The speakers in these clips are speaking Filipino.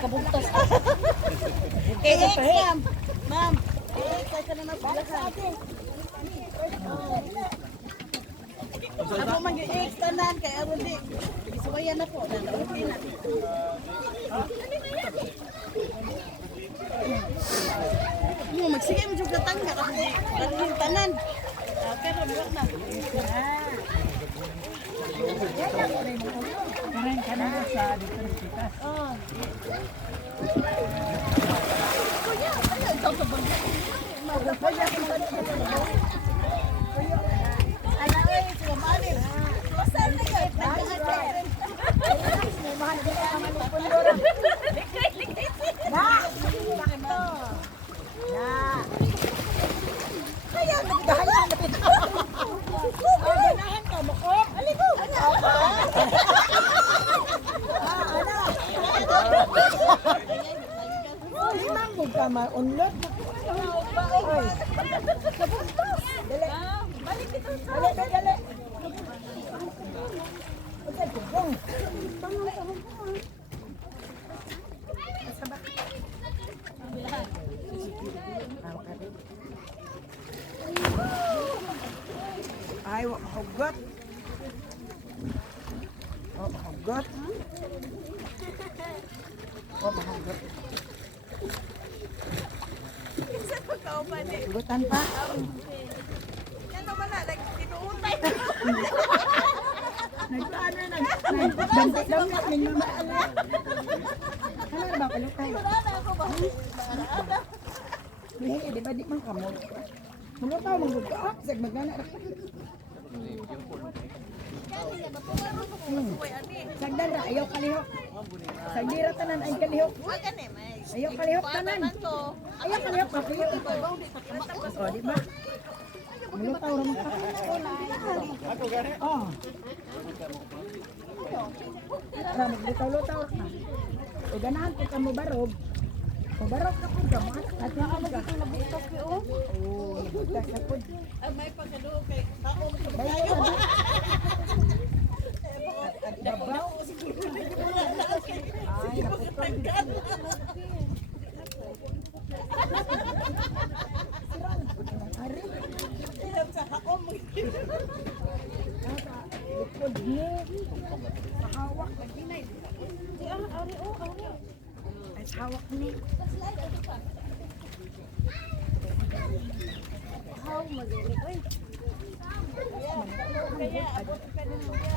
makabugtas. Okay, ma'am. Ma'am. Kaya ka na magbulakan. Ako mag-i-ex tanan kay aron di. Gisuwayan na po. Okay na. Magsige mo jud tangga kasi dalhin tanan. Pero wag na. Karen ka na sa dito ng pikas. Oh. Kuya, ano ito sa bangka? Kuya, ano eh, sumamalin. Saan na yun? Nagkakasin. Kaya nagdahayan na ito. Ganahan ka mo ko. Aligo. Limang mo ka maunlot. Oy. Dali. Balik ito sa. Dali. Okay, tugong. Ay, hugot. Oh, hugot. Oh, mahugot. Isa pa ka o pwede. Hugutan pa. Yan naman na, tinuutay. Nagpaano na, nagbantik lang na, minyo maala. Ano na ba, palutay? Wala na ako ba? Lihi, di ba di man kamot? Mulutaw, magbuka. Sag magana. Sagdan ra, ayaw kalihok. Sagdira tanan ay kalihok. Ayaw kalihok tanan. Ayaw kalihok, kapuyok ito. O, di ba? Mulutaw ra magkakita. Oh. Ra, maglutaw-lutaw ka. O, ganahan ko ka mo barog. Mabarok ka po gamat. At yung ano dito nabuktas ko o? Oo, nabuktas na po. Ay, may pagkado kay ako mo sa Bayo ka ba? At babaw. Ay, naputol. Ari. Yan sa ako mo. Likod ni. Hawak. Ari o, ari. Ay, hawak ni. How magaling. Oy. Kaya abot ka na kuya.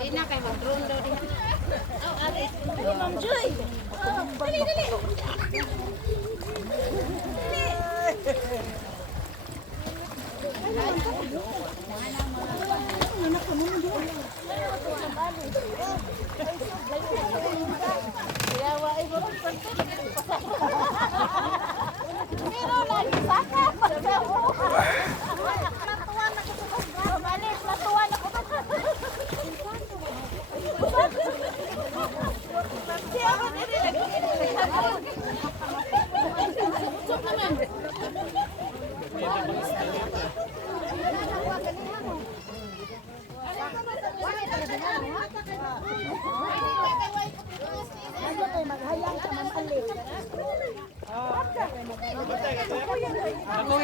Ina kay mag-drone daw din. Oh, ari. Ma'am Joy. Oh, dali. Pero lagi saka. Natuwa na ko. Balik, natuwa na ko.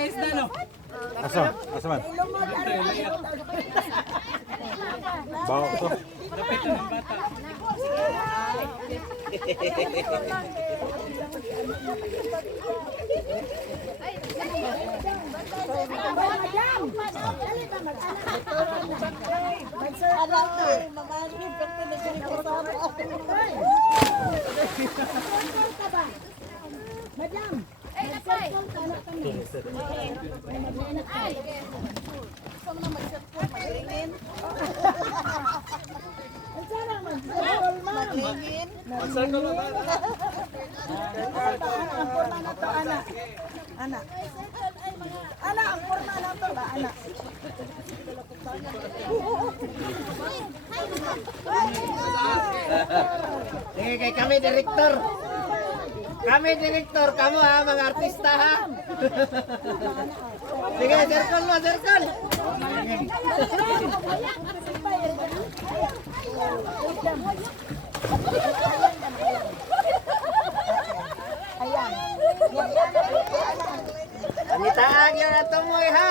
Asa? Asa man? Bawa ko to. Madam, Maglingin. anak. Anak, ang porma na to ba, anak? Sige, kay kami direktor. Kami direktor, kamu ha, mga artista ha. Sige, circle mo, circle. Ayan. Ngitaag yung atomoy ha.